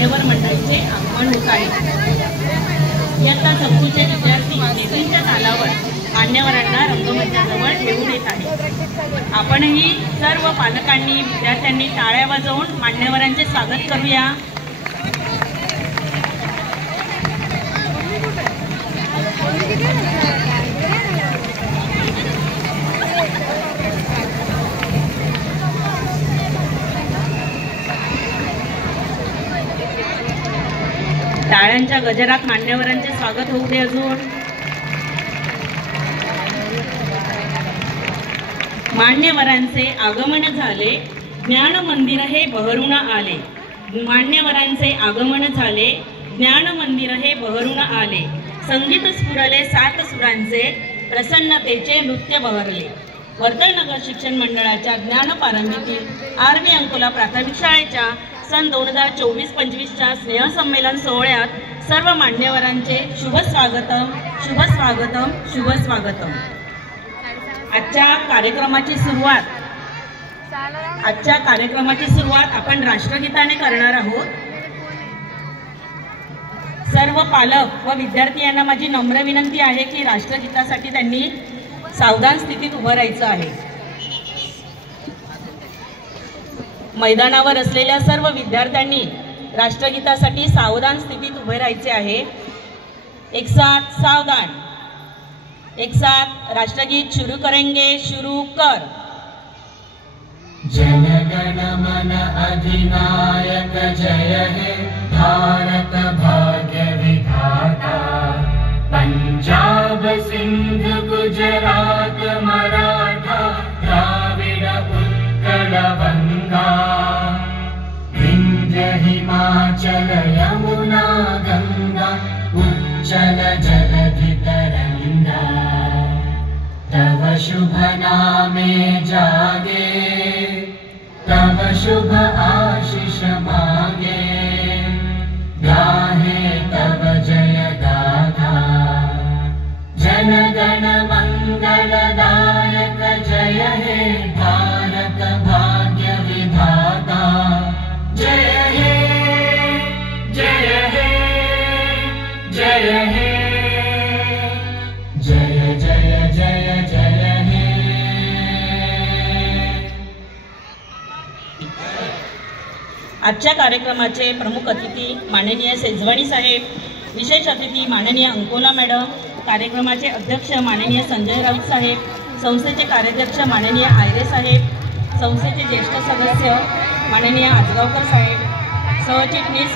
मान्यवर मंडळींचे आगमन होत आहे। इयत्ता 4चे विद्यार्थी नेत्यांच्या तालावर मान्यवरांना रंगमंचाजवळ घेऊन येत आहेत। आपणही सर्व पालकांनी विद्यार्थ्यांनी टाळ्या वाजवून मान्यवरांचे स्वागत करूया। टाळ्यांच्या गजरात मान्यवरांचे स्वागत होऊ दे। अजून मान्यवरांचे आगमन झाले, ज्ञान मंदिर हे बहरून आले। मान्यवरांचे आगमन झाले, ज्ञान मंदिर हे बहरून आले। संगीत स्फुरले 7 सुरांचे, प्रसन्नतेचे नृत्य बहरले। वर्तळनगर शिक्षण मंडळाच्या ज्ञानपारंगीतील आरवी अंकोला प्राथमिक शाळेच्या सन 2024-25च्या स्नेहसंमेलन सोहळ्यात सर्व मान्यवरांचे शुभ स्वागतम, शुभ स्वागतम, शुभ स्वागतम। आजच्या कार्यक्रमाची सुरुवात आपण राष्ट्रगीताने करणार आहोत। सर्व पालक व विद्यार्थी यांना माझी नम्र विनंती आहे की राष्ट्रगीतासाठी त्यांनी सावधान स्थितीत उभं राहायचं आहे। मैदानावर असलेल्या सर्व विद्यार्थ्यांनी राष्ट्रगीतासाठी सावधान स्थितीत उभे राहायचे आहे। एक साथ सावधान, एक साथ राष्ट्रगीत शुरू करेंगे। शुरू कर। जन गण मन अधिनायक जय हे भारत भाग्य विधाता। पंजाब सिंध गुजरात मराठा द्राविड उत्कल गंगा। विंध्य हिमाचल यमुना गंगा उच्चल जलधि तरंगा। तव शुभ नामे जागे, तव शुभ आशीष मांगे। गाहे तव जय गाथा, जन गण मंगलदायक जय हे भारत भाग्य विधाता। जय हे, जय हे, जय हे, जय जय जय जय हे। आजच्या कार्यक्रमाचे प्रमुख अतिथी माननीय सेजवाणी साहेब, विशेष अतिथी माननीय अंकोला मॅडम, कार्यक्रमाचे अध्यक्ष माननीय संजय राऊत साहेब, संस्थेचे कार्याध्यक्ष माननीय आयरे साहेब, संस्थेचे ज्येष्ठ सदस्य माननीय आजगावकर साहेब, सहचिटणीस